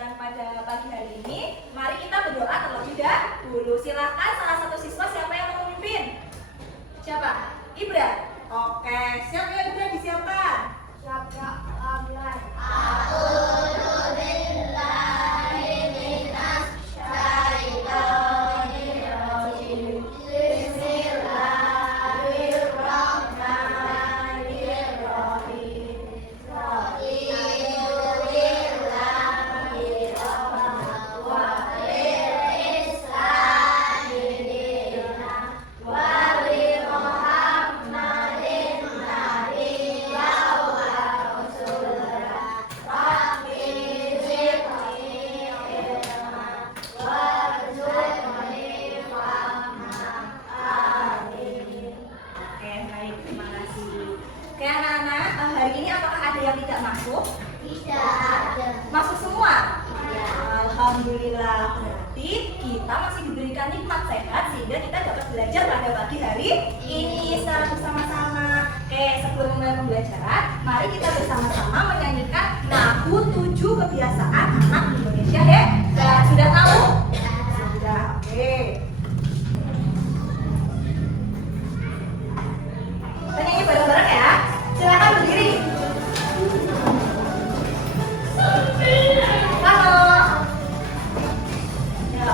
pembelajaran pada pagi hari ini. Mari kita berdoa terlebih dahulu. Silakan salah satu siswa siapa yang mau memimpin? Siapa? Ibra. Oke, siap ya Ibra, disiapkan. Siap ya, mulai. Oke anak-anak, hari ini apakah ada yang tidak masuk? Tidak. Masuk semua? Ya. Alhamdulillah, berarti kita masih diberikan nikmat sehat sehingga kita dapat belajar pada pagi hari ini secara bersama-sama. Oke, sebelum mulai pembelajaran, mari kita bersama-sama menyanyikan lagu 7 kebiasaan anak Indonesia hebat. Sudah tahu? Sudah, oke. Kita nyanyi bareng-bareng ya. Silakan berdiri. Halo. Ya.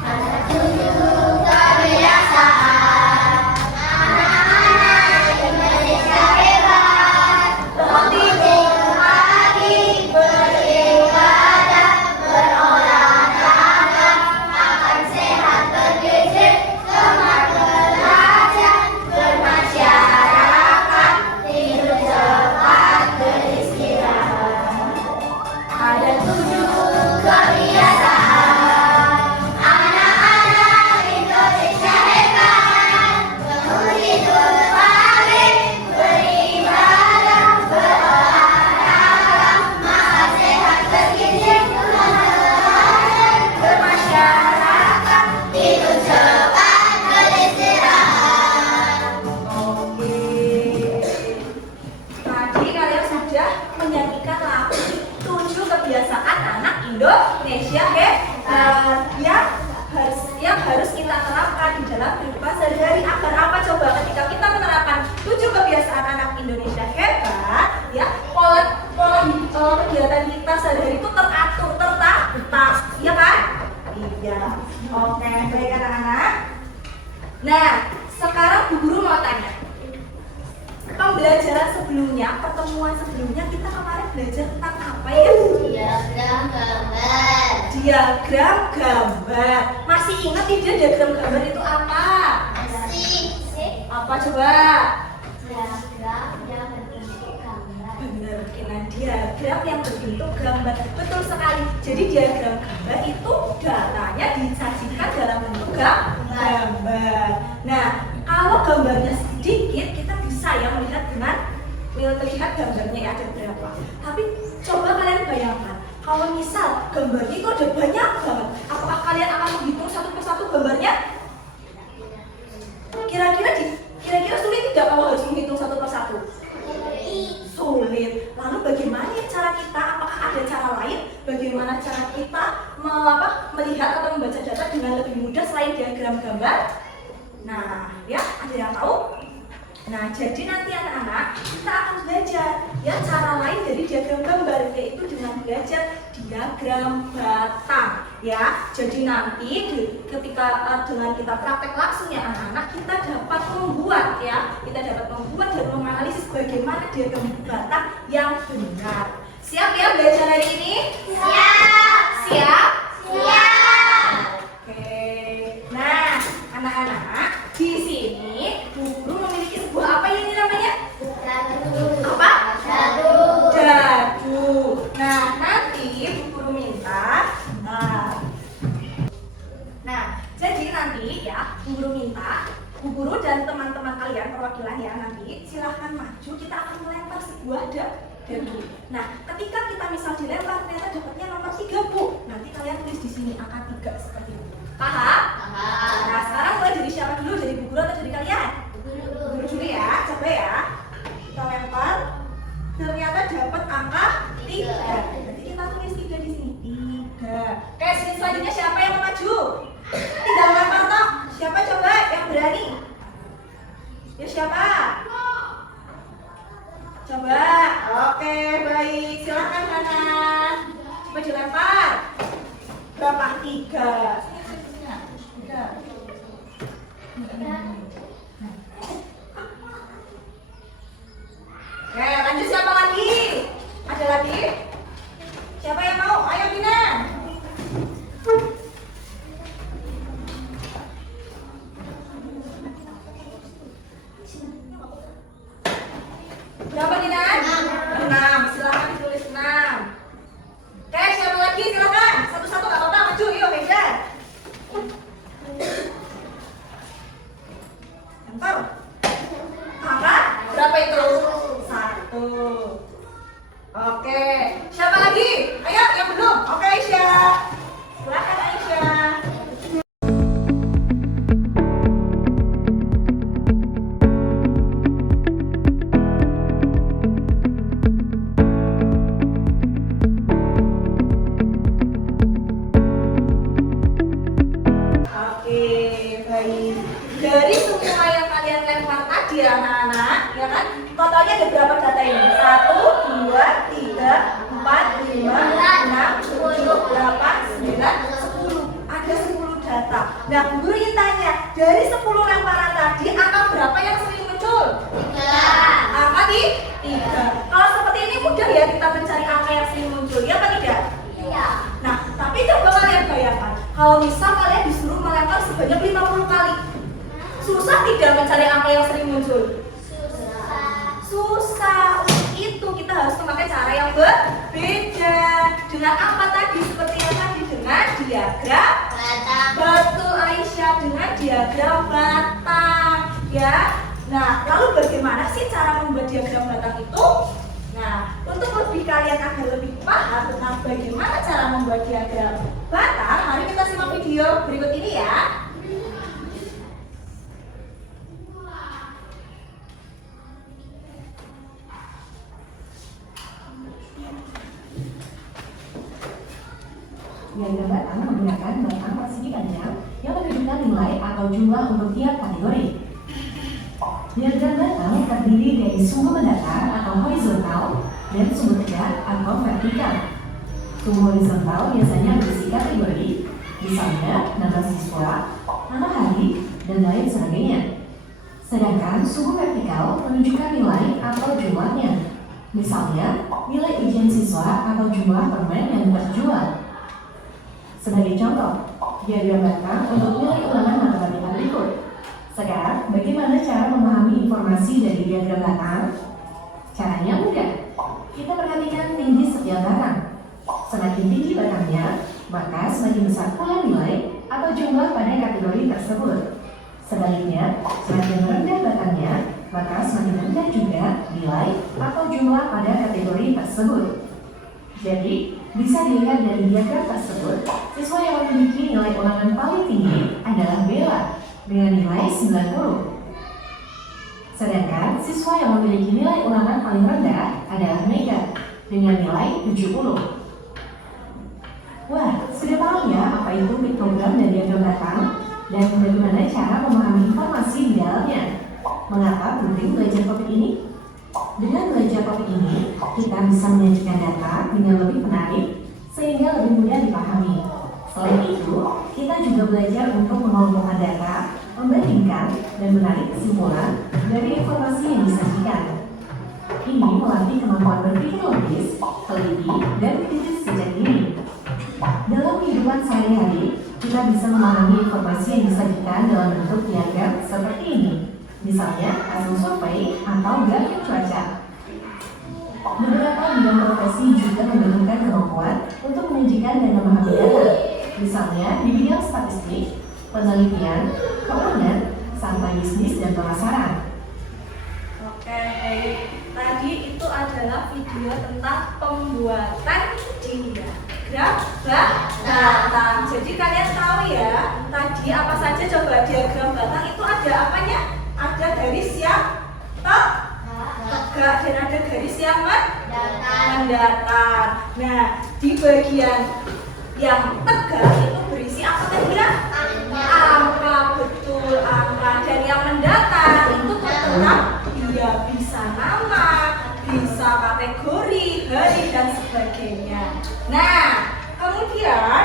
Ada 7 kebiasaan anak-anak Indonesia hebat. Bangun pagi, beribadah, berolahraga, makan sehat bergizi, gemar belajar, bermasyarakat, tidur cepat, beristirahat. Ada 7 kebiasaan anak-anak Indonesia hebat. Bangun tidur pagi, beribadah, berolahraga, makan sehat bergizi, gemar belajar, bermasyarakat, tidur cepat, beristirahat. Oke. Tadi kalian sudah menyanyikan lagu 7 kebiasaan anak Indonesia hebat yang harus kita terapkan di dalam kehidupan sehari-hari. Agar apa coba ketika kita menerapkan 7 kebiasaan anak Indonesia hebat, ya pola kegiatan kita sehari-hari itu teratur, tertata, ya kan? Iya. Oke, baik anak-anak. Nah, sekarang Bu Guru mau tanya. Pembelajaran sebelumnya, pertemuan sebelumnya kita kemarin belajar tentang apa ya? Diagram gambar. Diagram gambar. Masih ingat tidak diagram gambar itu apa? Apa coba? Diagram yang berbentuk gambar. Benar, Kina, diagram yang berbentuk gambar. Betul sekali. Jadi diagram gambar itu datanya disajikan dalam bentuk gambar. Nah, kalau gambarnya sedikit, kita bisa ya melihat gambarnya ya ada berapa. Tapi coba kalian bayangkan, kalau misal gambarnya itu ada banyak banget, apakah kalian akan menghitung satu persatu gambarnya? Kira-kira sulit tidak kalau harus menghitung satu persatu? Sulit. Lalu bagaimana cara kita? Apakah ada cara lain? Bagaimana cara kita melihat atau membaca data dengan lebih mudah selain diagram gambar? Nah, ya ada yang tahu? Nah, jadi nanti anak-anak kita akan belajar ya cara lain dari diagram gambar, yaitu dengan belajar diagram batang ya. Jadi nanti ketika dengan kita praktek langsung ya anak-anak, kita dapat membuat dan menganalisis bagaimana diagram batang yang benar. Siap ya belajar hari ini? Siap. Siap? Siap. Oke. Nah, anak-anak, di sini Bu Guru memiliki sebuah apa ini namanya? Apa? Dadu. Nah, nanti Bu Guru minta. Nah, jadi nanti ya Bu Guru minta Bu Guru dan teman-teman kalian perwakilan ya nanti silahkan maju. Kita akan melempar sebuah dadu. Nah, ketika kita misal dilempar ternyata dapatnya nomor 3 Bu. Nanti kalian tulis di sini angka 3 seperti itu. Paham? Nah, sekarang mulai dari siapa dulu? Dari Bu Guru atau dari kalian? Bu Guru dulu ya. Coba ya. Kita lempar. Ternyata dapat angka 3. Jadi kita tulis 3 di sini. Selanjutnya siapa yang mau maju? Tinggal lempar toh. Siapa coba yang berani? Ya siapa? Coba. Oke, baik. Silakan Hana. Coba dilempar. Berapa? 3. 3. Oke, lanjut siapa lagi? Ada lagi? Siapa yang mau? Ayo Dina. Berapa Dina? 6. Silakan ditulis 6. Oke, siapa lagi? Silakan. Satu-satu nggak apa-apa. Maju, yuk Meja. Lempar. Angka berapa itu? 1. Oke, siapa lagi? Ayo, yang belum. Oke, Aisyah. Silakan Aisyah. Oke, baik. Dari semua yang kalian lempar tadi anak-anak, ya kan? Totalnya ada berapa data ini? 1, 2, 3, 4, 5, 6, 7, 8, 9, 10. Ada 10 data. Nah, guru ingin tanya, dari 10 lemparan tadi, angka berapa yang sering muncul? 3. Angka di 3. Kalau seperti ini mudah ya kita mencari angka yang sering muncul, ya apa tidak? Iya. Nah, tapi coba kalian bayangkan, kalau misal kalian disuruh melempar sebanyak 50 kali, susah tidak mencari angka yang sering muncul? Susah. Untuk itu kita harus memakai cara yang berbeda. Dengan apa tadi? Seperti yang tadi, dengan diagram Batang. betul Aisyah, dengan diagram batang, ya. Nah, lalu bagaimana sih cara membuat diagram batang itu? Nah, untuk lebih kalian agar lebih paham tentang bagaimana cara membuat diagram batang, mari kita simak video berikut ini ya. Diagram batang menggunakan batang persegi panjang yang menunjukkan nilai atau jumlah untuk tiap kategori. Diagram batang terdiri dari sumbu mendatar atau horizontal dan sumbu tegak atau vertikal. Sumbu horizontal biasanya berisi kategori, misalnya nama siswa, nama hari, dan lain sebagainya. Sedangkan sumbu vertikal menunjukkan nilai atau jumlahnya, misalnya nilai ujian siswa atau jumlah permen yang terjual. Sebagai contoh, diagram batang untuk nilai ulangan matematika berikut. Sekarang, bagaimana cara memahami informasi dari diagram batang? Caranya mudah. Kita perhatikan tinggi setiap batang. Semakin tinggi batangnya, maka semakin besar pula nilai atau jumlah pada kategori tersebut. Sebaliknya, semakin rendah batangnya, maka semakin rendah juga nilai atau jumlah pada kategori tersebut. Jadi, bisa dilihat dari diagram tersebut, siswa yang memiliki nilai ulangan paling tinggi adalah Bella dengan nilai 90. Sedangkan siswa yang memiliki nilai ulangan paling rendah adalah Mega dengan nilai 70. Wah, sudah tahu ya apa itu piktogram dan diagram batang dan bagaimana cara memahami informasi di dalamnya. Mengapa penting belajar topik ini? Dengan belajar topik ini, kita bisa menyajikan data dengan lebih menarik sehingga lebih mudah dipahami. Selain itu, kita juga belajar untuk mengelompokkan data, membandingkan, dan menarik kesimpulan dari informasi yang disajikan. Ini melatih kemampuan berpikir logis, teliti, dan kritis sejak dini. Dalam kehidupan sehari-hari, kita bisa memahami informasi yang disajikan dalam bentuk diagram seperti ini. Misalnya, hasil survei atau grafik cuaca. Beberapa bidang profesi juga membutuhkan kemampuan untuk menyajikan dan memahami data. Misalnya, di bidang statistik, penelitian, keuangan, sampai bisnis dan pemasaran. Oke, baik. Tadi itu adalah video tentang pembuatan diagram batang. Jadi kalian tahu ya, tadi apa saja coba diagram batang itu ada apanya? Ada garis yang tegak dan ada garis yang mendatar. Nah, di bagian yang tegak itu berisi apa tadi ya? Angka, betul, angka. Dan yang mendatar itu tentang dia bisa nama, bisa kategori, hari dan sebagainya. Nah, kemudian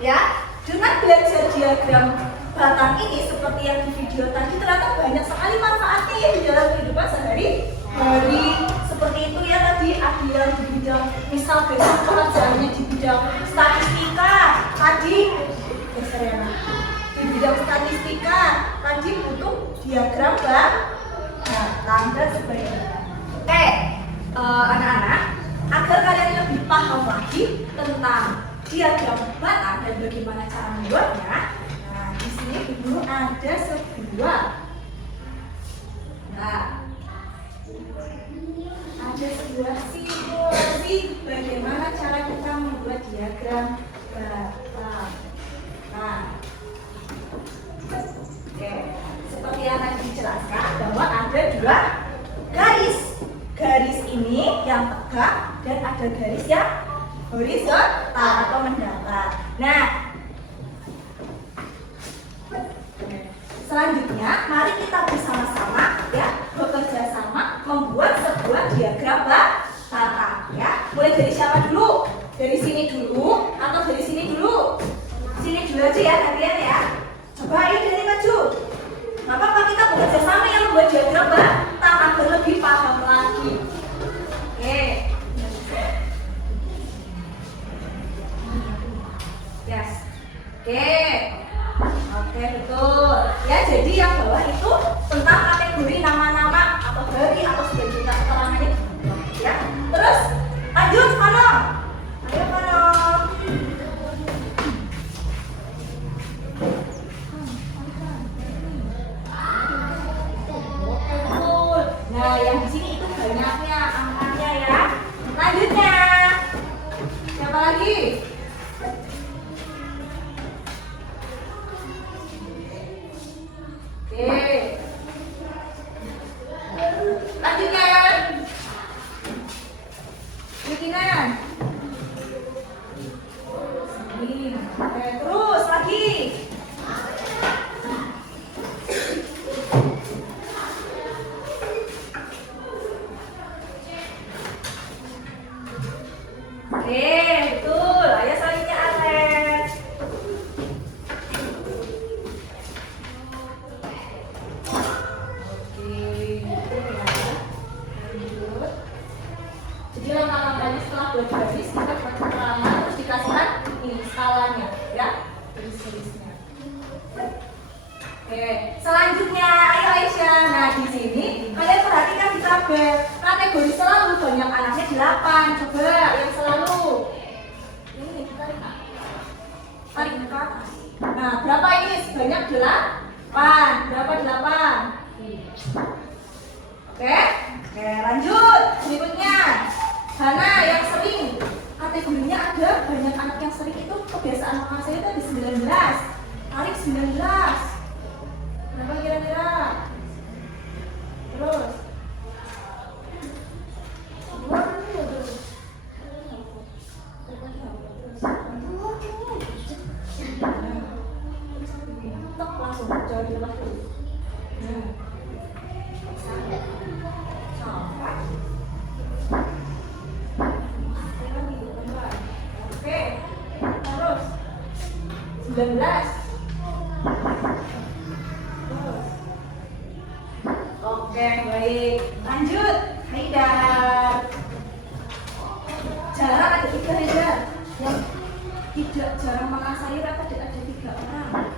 ya, dengan belajar diagram batang ini seperti yang di video tadi, ternyata banyak sekali manfaatnya ya di dalam kehidupan sehari-hari. Seperti itu ya, tadi ada yang di bidang, misal besok pekerjaannya di bidang statistika, tadi di bidang statistika tadi butuh diagram batang dan sebagainya. Oke, anak-anak, agar kalian lebih paham lagi tentang diagram batang dan bagaimana cara membuatnya, nah di sini dulu ada sebuah, ada sebuah simulasi bagaimana cara kita membuat diagram batang. Nah, oke, seperti yang tadi dijelaskan bahwa ada dua garis. Garis ini yang tegak dan ada garis yang horizontal atau mendatar. Nah, selanjutnya mari kita bersama-sama ya bekerja sama membuat sebuah diagram batang ya. Mulai dari siapa dulu? Dari sini dulu atau dari sini dulu? Sini dulu aja ya kalian ya. Coba ayo dari maju. Nggak apa-apa, kita bekerja sama yang membuat diagram batang agar lebih paham lagi. Oke. Yes. Oke, betul. Ya, jadi yang bawah itu tentang kategori nama-nama atau hari atau sebagainya keterangannya. Ya. Terus lanjut, Kono. Ayo, Kono. Betul. Nah, yang di sini itu banyaknya angkanya ya. Lanjutnya. Siapa lagi? Oke. Lanjutnya. Bikinan. Oke, terus lagi. Oke, betul. Ayo selanjutnya Alex. Jadi langkah-langkahnya setelah buat garis kita buat keterangan terus dikasihkan ini skalanya ya, garis-garisnya. Oke, selanjutnya ayo Aisyah. Nah di sini kalian perhatikan di tabel kategori selalu banyak anaknya 8. Coba yang selalu ini kita tarik ke atas. Nah berapa ini? Sebanyak 8. Berapa 8? Oke, lanjut. Berikutnya, Hana yang sering kategorinya ada banyak anak yang sering itu kebiasaan makan saya tadi 19. Tarik 19. Berapa kira-kira? Terus. Tok langsung jauh di lepas. Oke, terus 19. Oke, baik. Lanjut, Haidar. Jarang ada 3 Haidar. Yang tidak jarang makan sayur ada 3 orang.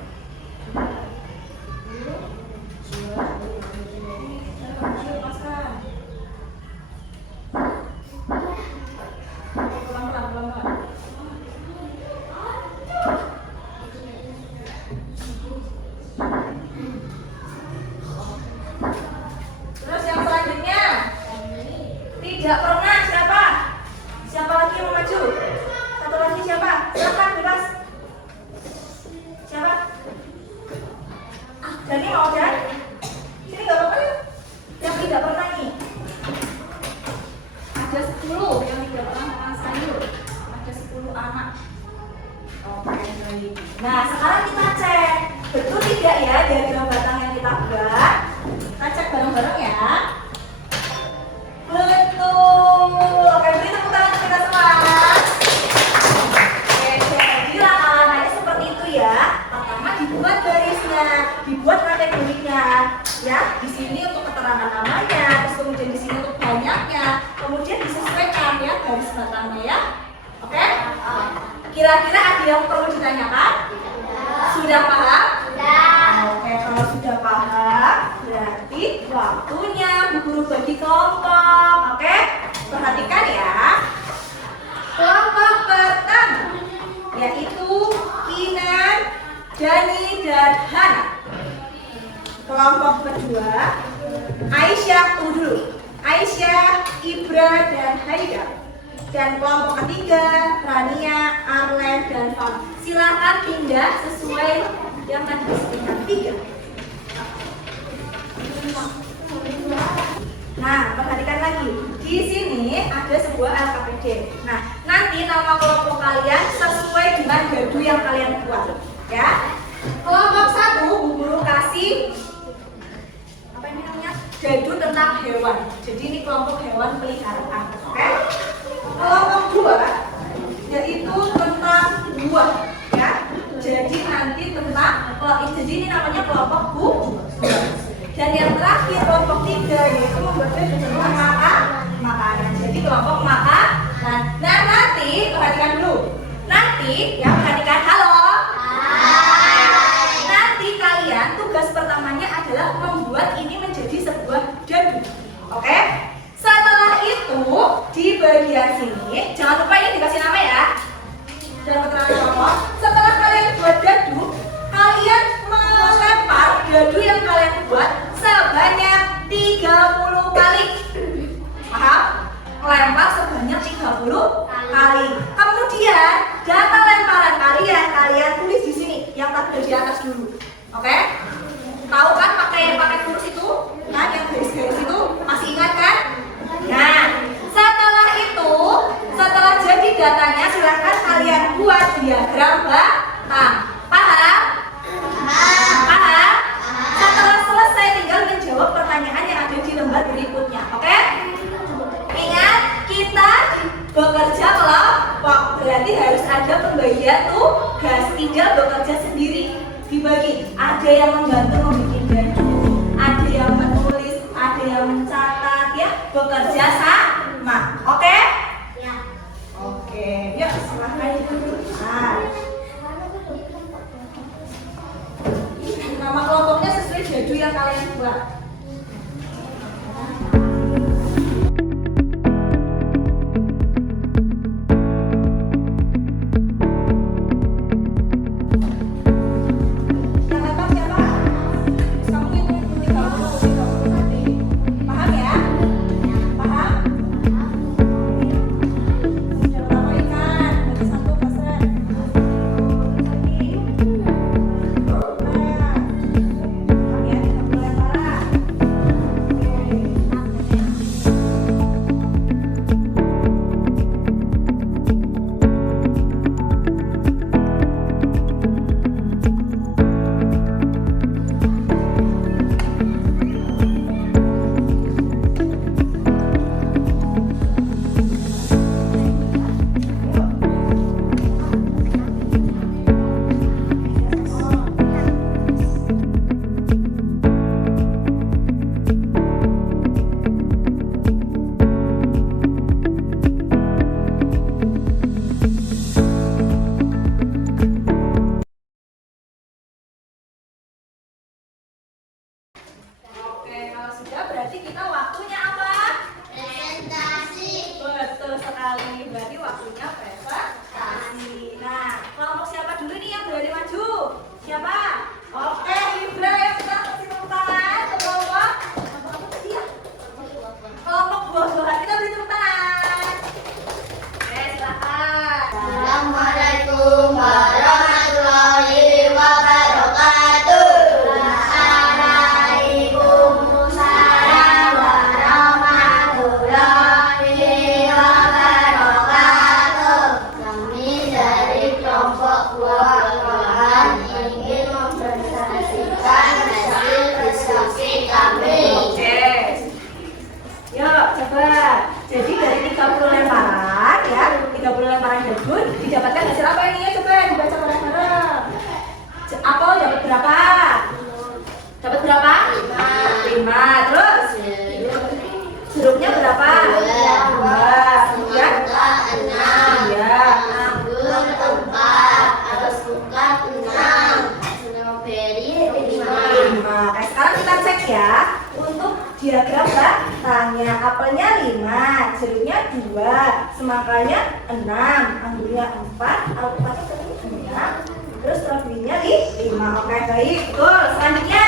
Terus yang selanjutnya tidak pernah siapa? Siapa lagi yang mau maju? Satu lagi siapa? Silakan bebas. Siapa? Jadi mau kan? Sini nggak apa-apa yuk. Yang tidak pernah nih. Ada 10 yang tidak pernah makan sayur. Ada 10 anak. Oke, baik. Nah, sekarang kita cek betul tidak ya diagram batang yang kita buat. Kita cek bareng-bareng ya. Betul. Oke, beri tepuk tangan untuk kita semua. Oke, jadi langkah-langkahnya seperti itu ya. Pertama dibuat garisnya, dibuat kategorinya. Ya, di sini untuk keterangan namanya, terus kemudian di sini untuk banyaknya, kemudian disesuaikan ya garis batangnya ya. Oke? Kira-kira ada yang perlu ditanyakan? Sudah paham? Sudah. Oke, kalau sudah paham, berarti waktunya Bu Guru bagi kelompok. Oke? Perhatikan ya. Kelompok pertama yaitu Kinan, Dani, dan Hana. Kelompok kedua Aisyah, tunggu dulu. Aisyah, Ibra, dan Haidar. Dan kelompok ketiga Rania, Arlen, dan Fam. Silakan pindah sesuai yang tadi disebutkan 3. Nah, perhatikan lagi. Di sini ada sebuah LKPD. Nah, nanti nama kelompok kalian sesuai dengan gardu yang kalian buat, ya. Kelompok 1 Bu Guru kasih apa ini namanya? Gardu tentang hewan. Jadi ini kelompok hewan peliharaan, oke? Kelompok 2 yaitu tentang buah, ya. Jadi nanti tentang jadi ini namanya kelompok buah. Dan yang terakhir kelompok 3 yaitu membuat tentang makanan. Jadi kelompok makanan. Nah, nanti perhatikan dulu. Nanti ya perhatikan, halo. Hai. Nanti kalian tugas pertamanya adalah membuat ini menjadi sebuah gardu. Oke? Setelah itu di bagian sini jangan lupa ini dikasih nama ya. Dan keterangan apa? Setelah kalian buat gardu, kalian melempar gardu yang kalian buat sebanyak 30 kali. Paham? Melempar sebanyak 30 kali. Kemudian data lemparan kalian tulis di sini yang tadi di atas dulu. Oke? Tahu kan pakai tulis itu? Kan yang garis-garis itu masih ingat kan? Nah, setelah itu, setelah jadi datanya silahkan kalian buat diagram batang. Paham? Paham? Setelah selesai tinggal menjawab pertanyaan yang ada di lembar berikutnya. Oke? Ingat, kita bekerja kelompok. Berarti harus ada pembagian tugas. Tidak bekerja sendiri. Dibagi. Ada yang membantu membuat gardu, ada yang menulis, ada yang mencatat ya. Bekerja sama. Oke? Ya. Oke. Yuk, silahkan dulu. Nah, nama kelompoknya sesuai gardu yang kalian buat. Yang lempar siapa? Kamu hitung 30 nanti. Paham ya? Paham? Jangan lupa ikan. Bagi 1 persen. Terus lagi. Nah, ya, 30 lemparan. Oke, kalau sudah berarti kita waktunya apa? Presentasi. Betul sekali, berarti waktunya presentasi. Nah, kelompok siapa dulu nih yang berani maju? Siapa? Oke, Ibra yang kita kasih tepuk tangan. Kelompok apa tadi ya? Kelompok buah-buahan, kita beri tepuk tangan. Oke, silakan. Assalamualaikum warahmatullahi wabarakatuh. Waalaikumsalam warahmatullahi wabarakatuh. Kami dari kelompok kelompok buah-buahan ingin mempresentasikan hasil prestasi kami. Oke. Yuk, coba. Jadi dari 30 lemparan ya, 30 lemparan jagung didapatkan hasil apa ini ya? Coba dibaca bareng-bareng. Apel dapat berapa? Dapat berapa? 5. Terus jeruknya berapa? 2. Kemudian 6. iya. Anggur 4. Alpukat 6. Stroberi 5. Oke, sekarang kita cek ya. Untuk diagram batangnya, apelnya 5, jeruknya 2, semangkanya 6, anggurnya 4, alpukatnya 6, terus stroberinya 5. Oke, baik. Betul. Selanjutnya.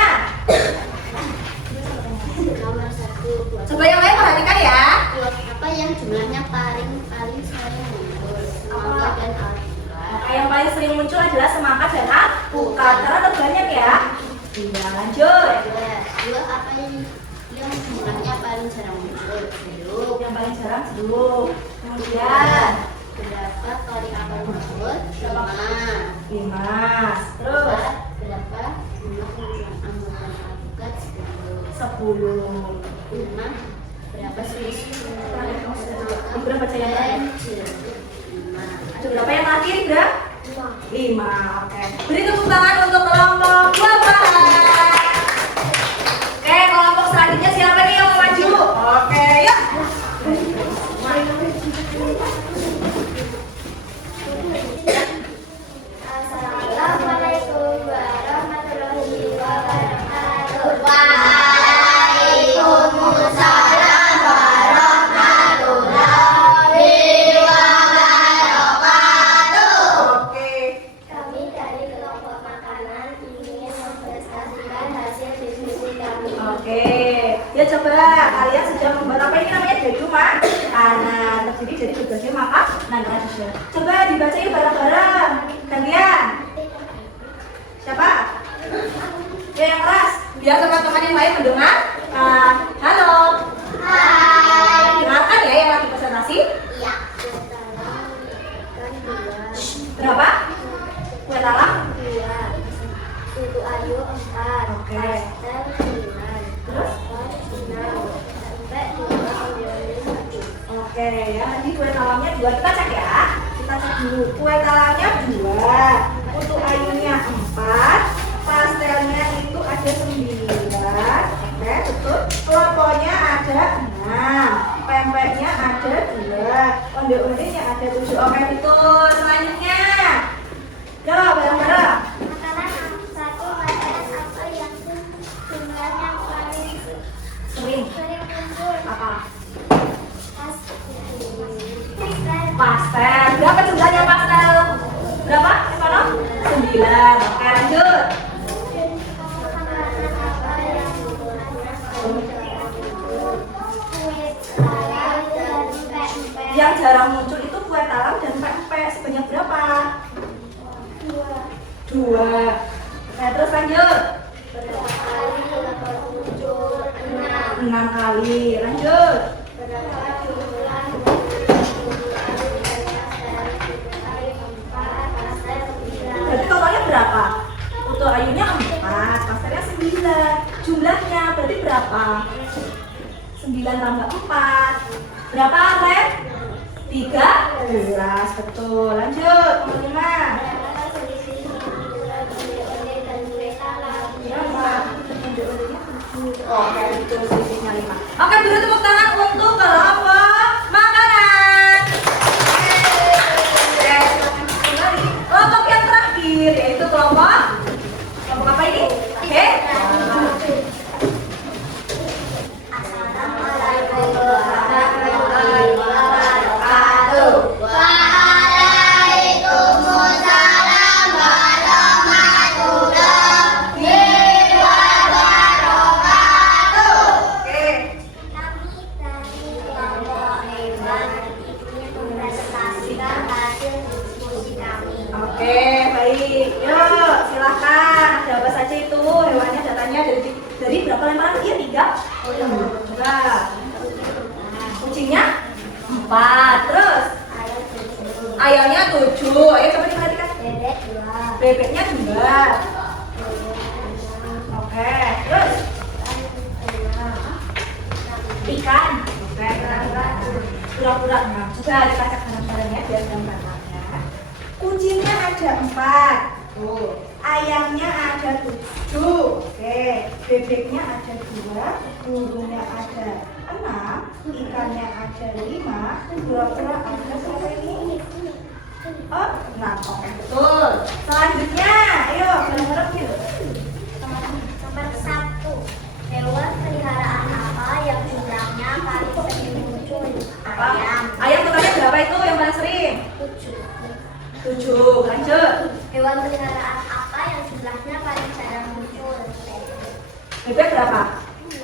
Nomor 1. Coba yang lain perhatikan ya. Apa yang jumlahnya paling sering muncul? Semangka dan alpukat. Oke, yang paling sering muncul adalah semangka dan alpukat karena terbanyak ya. Iya, lanjut. 2. Apa yang jumlahnya paling jarang muncul? Jeruk. Yang paling jarang jeruk. Kemudian Berapa kali apel muncul? 5. 5. Terus Berapa jumlah munculan anggur dan alpukat? 10. 5. Berapa selisih munculan Ibra baca yang lain. jeruk? 5. Ada berapa yang terakhir, Ibra? 5. Oke. Beri tepuk tangan untuk kelompok buah-buahan. Oke, kelompok selanjutnya siapa nih yang mau maju? Oke, yuk. Assalamualaikum warahmatullahi wabarakatuh. Waalaikumsalam warahmatullahi wabarakatuh. Oke. Kami dari kelompok makanan ingin mempresentasikan hasil diskusi kami. Oke. Ya coba kalian sudah membuat apa ini namanya jadi makanan terdiri dari berbagai makanan tradisional. Coba dibaca yuk bareng-bareng. Gantian. Siapa? Ya yang keras. Biar teman-teman yang lain mendengar. Halo. Hai. Dengarkan ya yang lagi presentasi. Iya. Berapa? Kue talam? 2. Suku Ayu 4. Oke. Pastel 9. Terus? 6. Sampai 2. Oke ya, nanti kue talamnya 2. Kita cek ya. Kita cek dulu. Kue talamnya 2. Untuk ayunya 4. Pastelnya itu ada 9. Oke, betul. Kelopoknya ada 6. Pempeknya ada 2. Onde-ondenya ada 7. Oke, betul. Selanjutnya. Yuk, bareng-bareng. Makanan satu makanan apa yang jumlahnya paling Sering. sering muncul? Apa? Pastel. Pastel. Berapa jumlahnya pastel? Berapa? Ekonom? 9. Oke, lanjut. Makanan apa yang jumlahnya kue talam dan pempek? Yang jarang muncul itu kue talam dan pempek. Sebanyak berapa? 2. Nah, terus lanjut. Berapa kali apel muncul? 6. 6 kali. Lanjut. Berapa jumlah pastel? 9. Berarti totalnya berapa? Untuk ayunya 4, pastelnya 9. Jumlahnya berarti berapa? 9 tambah 4. Berapa, Ren? 13. Betul. Lanjut. Nomor 5. Berapa selisih munculan onde-onde dan kue talam? Berapa? Oke, itu selisihnya 5. Oke, beri tepuk tangan untuk kelompok makanan. Oke, kembali. Kelompok yang terakhir yaitu kelompok apa ini? Oke. Assalamualaikum warahmatullahi wabarakatuh. Waalaikumsalam warahmatullahi wabarakatuh. Oke. Kami dari kelompok hewan ingin mempresentasikan hasil diskusi kami. Oke, baik. Yuk, silahkan. Ada apa saja itu? Hewannya datanya dari berapa lemparan? Iya, 3. Coba. Kucingnya 4. Terus ayamnya 7. Ayo coba diperhatikan. Bebeknya 2. Oke, terus ikan. Oke, pura-pura. Nah, coba kita cek barang-barangnya biar gambarnya. Kucingnya ada 4. Tuh. Ayamnya ada 7. Oke, bebeknya ada 2. Burungnya ada 6. Ikannya ada 5. Pura-pura ada berapa ini? Oh, 6. Oke, betul. Selanjutnya, ayo bareng-bareng yuk. Nomor 1. Hewan peliharaan apa yang jumlahnya paling sering muncul? Ayam. Ayam totalnya berapa itu yang paling sering? 7. Lanjut. Hewan peliharaan apa yang jumlahnya paling jarang muncul? Bebek berapa? 2.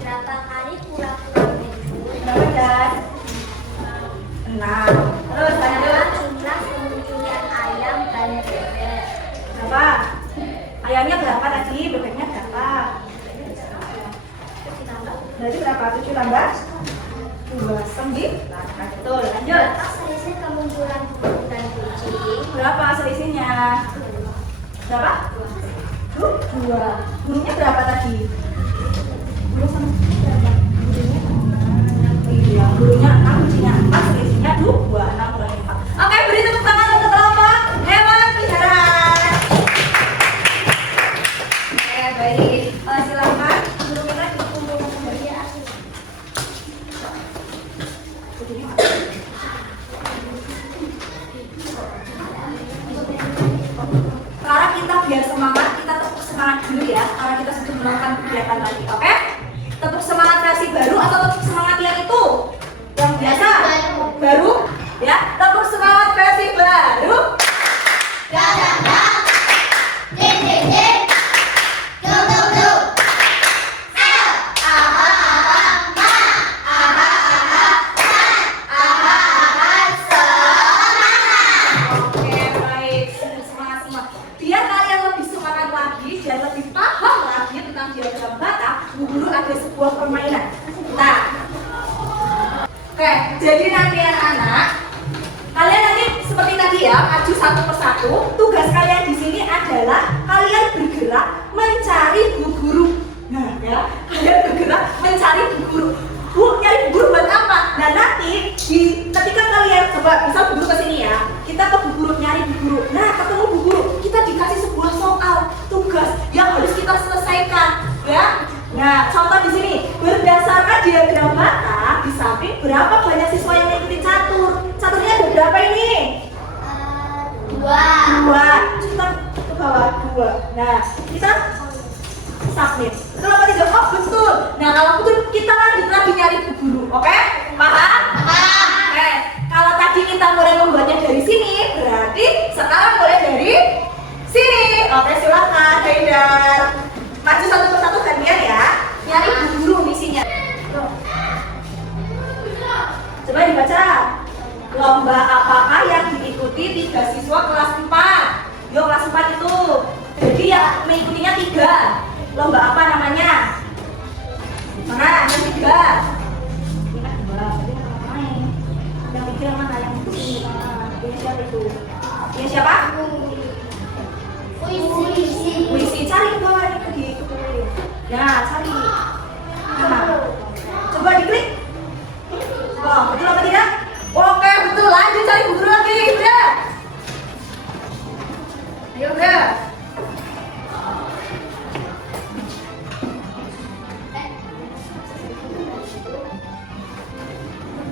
Berapa kali kura-kura muncul? Berapa, Dan? 6. Terus Berapa lanjut. jumlah kemunculan ayam dan bebek? Berapa? Ayamnya berapa tadi? Bebeknya berapa? Berarti berapa? 7 tambah 2. 9. Nah, betul. Lanjut. Berapa selisih kemunculan burung dan kucing? Berapa selisihnya? Berapa? 2. Burungnya berapa tadi? Burung sama kucing berapa? Iya, burungnya 6, kucingnya 4, selisihnya 2. 6 kurang 4. Oke, beri tepuk tangan untuk kelompok hewan peliharaan. Oke, baik. Silakan burungnya dikumpulkan kembali ya. Sekarang kita biar semangat, kita tepuk semangat dulu ya, karena kita sudah melakukan kegiatan tadi, oke? Tepuk semangat versi baru atau tepuk semangat yang itu? Yang biasa? Baru? Ya, tepuk semangat versi baru. Oke, baik. Semangat semua. Biar kalian lebih semangat lagi dan lebih paham lagi tentang diagram Batak, Bu Guru ada sebuah permainan. Nah, oke, jadi nanti anak-anak, kalian nanti seperti tadi ya, maju satu persatu. Tugas kalian di sini adalah kalian bergerak mencari Bu Guru. Nah, ya, kalian bergerak mencari Bu Guru. Bu, nyari Bu Guru buat apa? Nah, nanti ketika kalian coba, misal Bu Guru kesini ya, kita ke Bu Guru, nyari Bu Guru. Nah, ketemu Bu Guru, kita dikasih sebuah soal tugas yang harus kita selesaikan, ya. Nah, contoh di sini, berdasarkan diagram Batak, di samping berapa banyak siswa yang mengikuti catur? Caturnya ada berapa ini? 2. Kita ke bawah 2. Nah, kita submit. Kenapa tidak? Oh, betul. Nah, kalau betul, kita lanjut lagi nyari Bu Guru. Oke? Paham? Oke. Kalau tadi kita mulai membuatnya dari sini, berarti sekarang mulai dari sini. Oke, silakan, Haidar. Maju satu persatu gantian ya. Nyari Bu Guru misinya. Tuh. Coba dibaca. Lomba apakah yang diikuti 3 siswa kelas 4? Yo, kelas 4 itu. Jadi ya mengikutinya 3. Lomba apa namanya? Mana? Yang 3. Ini kan 2. Berarti yang main. Yang 3 mana? Yang ini. Ini siapa itu? Ini siapa? Puisi. Cari ke bawah ini ke di. Ya, cari. Nah, coba diklik. Oh, betul apa tidak? Oke, betul. Lanjut cari Bu Guru lagi. Udah. Ayo, udah.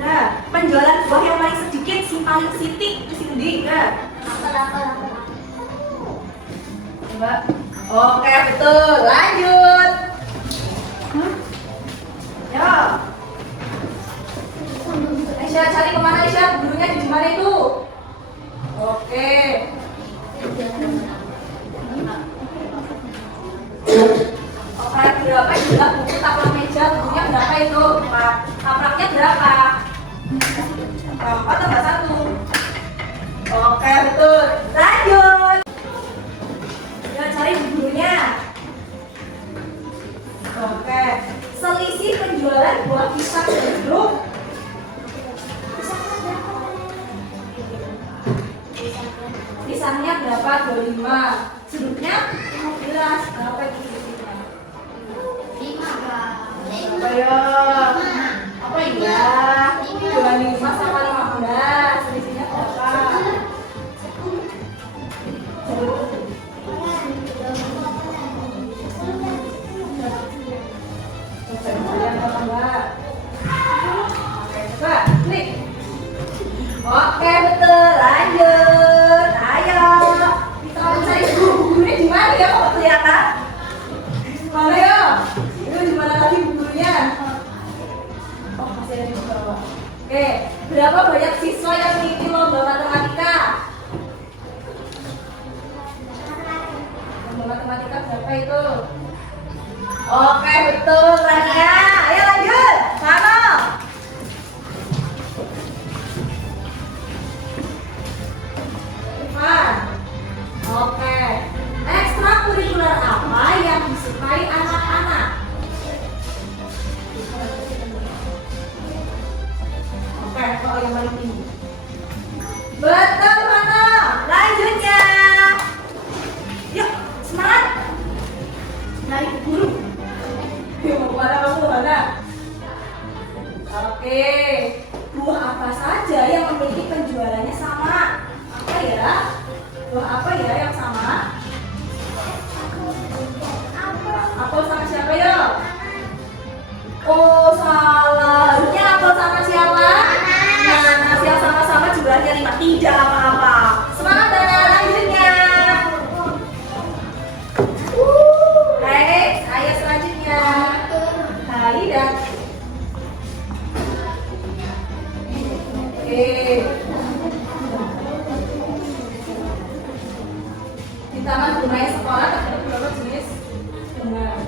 Nah, penjualan buah yang paling sedikit, si paling sitik, si gede. Udah. Coba. Oke, betul. Lanjut. Ya. Aisyah, cari kemana Aisyah? Gurunya di mana itu? Oke. Oke, berapa jumlah buku taplak meja? Bukunya berapa itu? 4. Taplaknya berapa? 4 tambah 1. Oke, betul. Lanjut. Ya, cari gurunya. Oke. Selisih penjualan buah pisang dan jeruk. Pisangnya berapa? Pisahnya berapa? 25. Sudutnya 15. Berapa itu sudutnya? 5. Apa ya? Apa ya? 25 sama 15. Selisihnya berapa? Oke, betul. Lanjut. Ayo. Kita mau cari gurunya di mana ya? Kok kelihatan? Mana ya? Itu di mana lagi gurunya? Oh, masih ada di bawah. Oke, berapa banyak siswa yang mengikuti lomba matematika? Lomba matematika berapa itu? Oke, betul. Rania. Ayo lanjut. Sana. Oke, ekstrakurikuler apa yang disukai anak-anak? Oke, kalau yang paling tinggi. Betul mana? Lanjutnya. Yuk, semangat. Naik guru. Yuk, mau kemana kamu, Hana? Oke, buah apa saja yang memiliki penjualannya sama? Apa ya? Buah apa ya yang sama? Apel sama siapa ya? Oh, salah. Harusnya apel sama siapa? Nanas yang sama-sama jumlahnya 5. Tidak apa-apa. Semangat dan lanjutnya. Next, ayo selanjutnya. Hai dan oke. Di taman bermain sekolah terdapat berapa jenis bunga?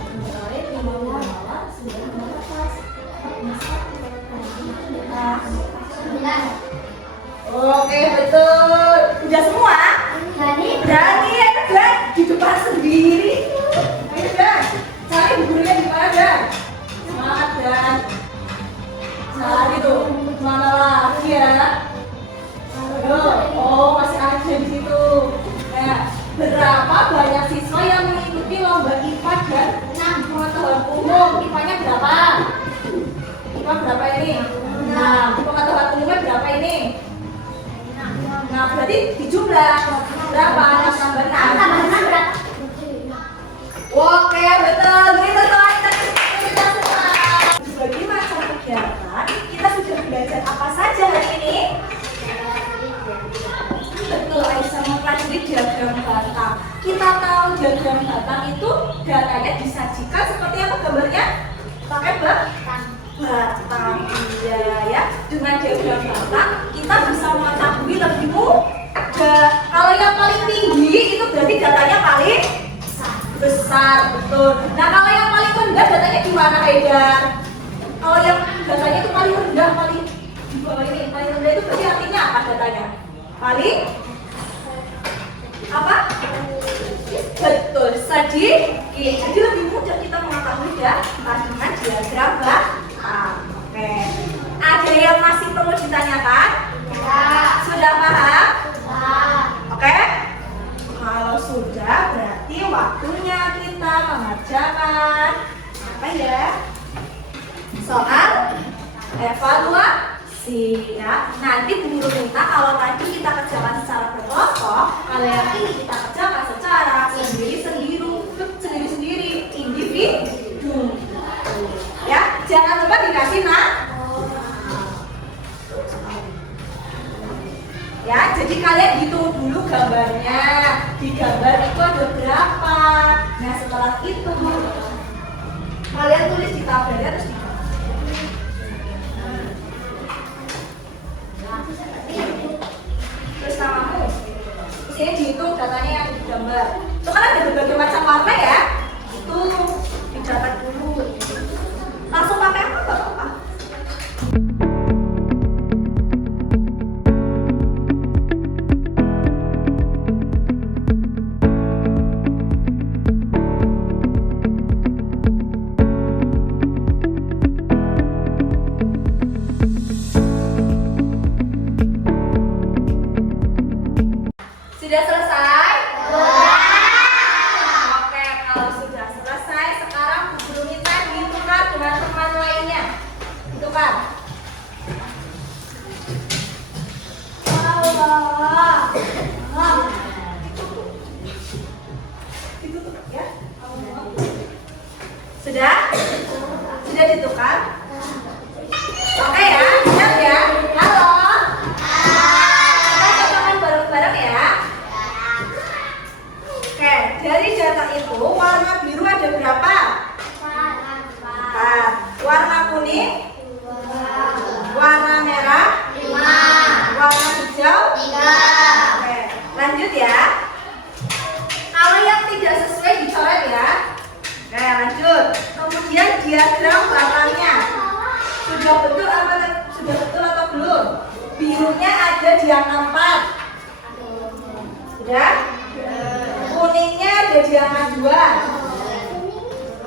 Oke, betul. Udah semua? Berani ya, Dan? Di depan sendiri. Ayo, Dan. Cari gurunya di mana, Dan? Semangat, Dan. Cari tuh. Mana lagi ya? Ayo. Oh, masih ada di situ. Berapa banyak siswa yang mengikuti lomba IPA dan pengetahuan umum? IPA-nya berapa? IPA berapa ini? 6. Pengetahuan umumnya berapa ini? Nah, berarti dijumlah berapa? 6 tambah 6. Oke, betul. Kita semua. Sebagai macam kegiatan, kita sudah belajar apa saja hari ini? Betul, Aisyah mempelajari diagram batang. Kita tahu diagram batang itu datanya disajikan seperti apa gambarnya? Pakai batang. Iya ya. Dengan diagram batang kita bisa mengetahui lebih mudah. Kalau yang paling tinggi itu berarti datanya paling besar, betul. Nah, kalau yang paling rendah datanya gimana, Haidar? Kalau yang datanya itu paling rendah, paling di bawah ini, paling rendah itu berarti artinya apa datanya? Paling apa? Betul, sedikit. Jadi lebih mudah kita mengetahui ya dengan diagram batang. Oke. Ada yang masih perlu ditanyakan? Ya. Sudah paham? Ya. Oke. Kalau sudah, berarti waktunya kita mengerjakan apa ya? Soal evaluasi ya. Nanti guru minta kalau tadi kita kerjakan secara berkelompok, kalau yang ini kita kerjakan secara sendiri-sendiri, individu. Ya, jangan lupa dikasih ya, jadi kalian hitung dulu gambarnya. Di gambar itu ada berapa. Nah, setelah itu kalian tulis di tabelnya terus terus namamu. Terus ini dihitung datanya yang di gambar. Itu kan ada berbagai macam warna ya. Itu dicatat dulu. Langsung pakai apa enggak apa-apa. Sudah selesai. Ditutup ya. Sudah? Sudah ditukar? Oke ya, siap ya. Halo. Kita cocokan bareng-bareng ya. Oke, dari data itu warna biru ada berapa? 4. Warna kuning? Warna merah? 5. Warna hijau? 3. Oke, lanjut ya. Kalau yang tidak sesuai dicoret ya. Oke, lanjut. Kemudian diagram batangnya. Sudah betul atau belum? Birunya ada di angka 4. Sudah? Kuningnya ada di angka 2.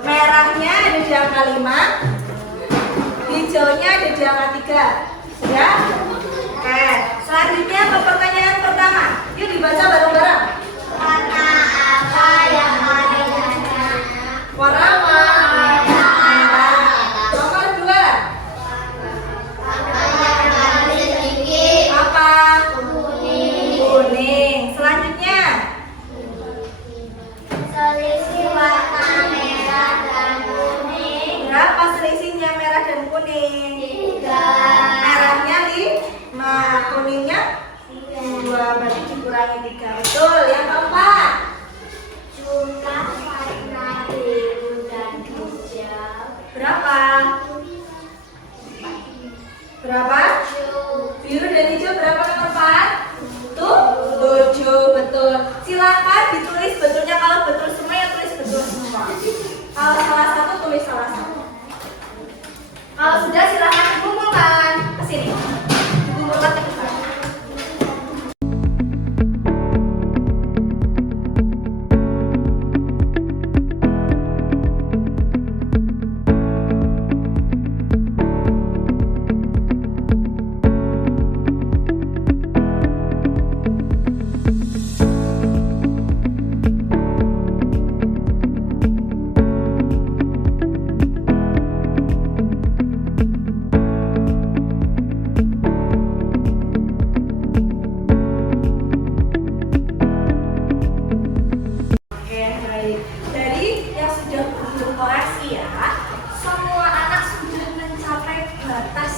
Merahnya ada di angka 5. Hijaunya ada di angka 3. Sudah? Oke, selanjutnya ke pertanyaan pertama. Yuk dibaca bareng-bareng. Warna apa yang ada di antara? Warna merah. Nomor 2. Warna yang paling sedikit. Apa? Kuning. Kuning. Selanjutnya. Selisih warna merah dan kuning. Berapa selisihnya merah dan kuning? 3. Merahnya 5, kuningnya 2, berarti dikurangi 3. Betul. Yang keempat. Jumlah warna biru dan hijau. Berapa? Berapa? 7. Biru dan hijau berapa nomor 4? Tuh, 7, betul. Silakan ditulis betulnya. Kalau betul semua ya tulis betul semua. Kalau salah satu tulis salah satu. Kalau sudah silakan dikumpulkan ke sini. Dikumpulkan ke depan. Oke, baik. Dari yang sudah berkoreksi ya, semua anak sudah mencapai batas,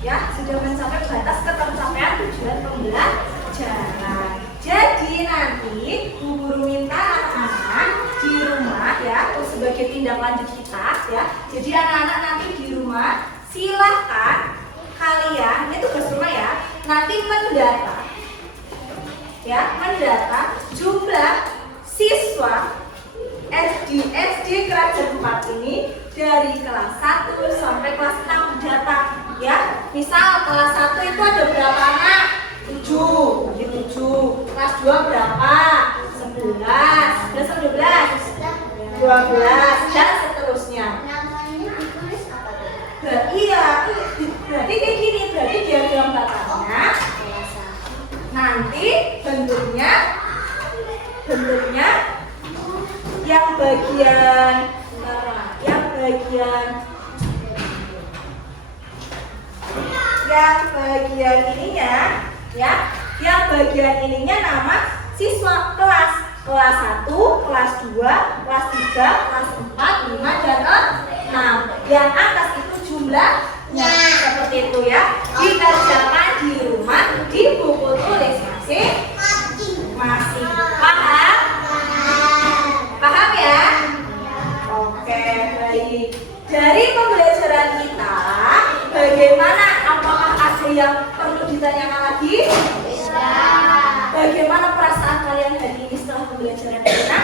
ya, sudah mencapai batas ketercapaian tujuan pembelajaran. Jadi nanti Bu Guru minta anak-anak di rumah ya, sebagai tindak lanjut kita ya. Jadi anak-anak nanti di rumah silahkan kalian, ini tugas rumah ya, nanti mendata jumlah siswa SD Kerajaan 4 ini dari kelas 1 sampai kelas 6 data ya. Misal kelas 1 itu ada berapa anak? 7, jadi 7. Kelas 2 berapa? 11, dan 12, dan seterusnya. Namanya ditulis apa tuh? Iya, berarti kayak gini, berarti diagram batangnya nanti bentuknya yang bagian ininya ya, yang bagian ininya nama siswa kelas 1, kelas 2, kelas 3, kelas 4, 5 dan 6. Yang atas itu jumlahnya seperti itu ya. Dikerjakan di rumah di buku tulis masing-masing. Paham? Paham ya? Oke, baik. Dari pembelajaran kita, bagaimana? Apakah ada yang perlu ditanyakan lagi? Bagaimana perasaan kalian hari ini setelah pembelajaran kita?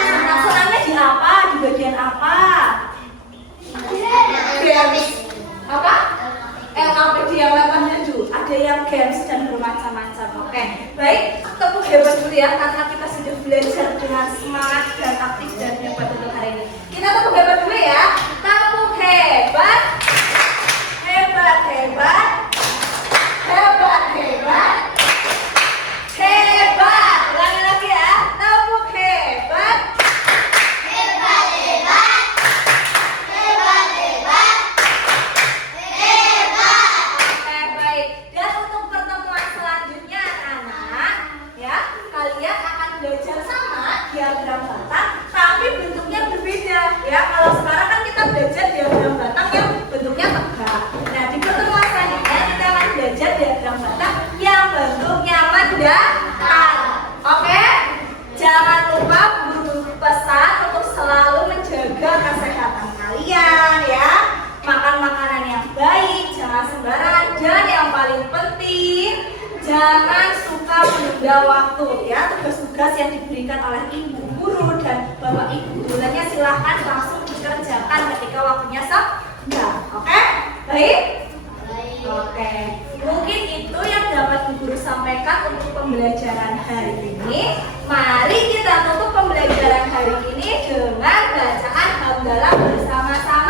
Senang-senangnya di apa? Di bagian apa? Games. Apa? LKPD yang 87. Ada yang games dan bermacam-macam. Oke, baik. Tepuk hebat dulu ya, karena kita sudah belajar dengan semangat dan aktif dan hebat untuk hari ini. Kita tepuk hebat dulu ya. Tepuk hebat. Hebat, hebat. Hebat, hebat. Hebat. Ulangi lagi ya. Tepuk hebat. Hebat, hebat. Hebat, hebat. Hebat. Oke, baik. Dan untuk pertemuan selanjutnya paling penting, jangan suka menunda waktu ya. Tugas-tugas yang diberikan oleh ibu guru dan bapak ibu gurunya silahkan langsung dikerjakan ketika waktunya senggang. Oke? Baik? Oke, mungkin itu yang dapat Bu Guru sampaikan untuk pembelajaran hari ini. Mari kita tutup pembelajaran hari ini dengan bacaan hamdalah bersama-sama.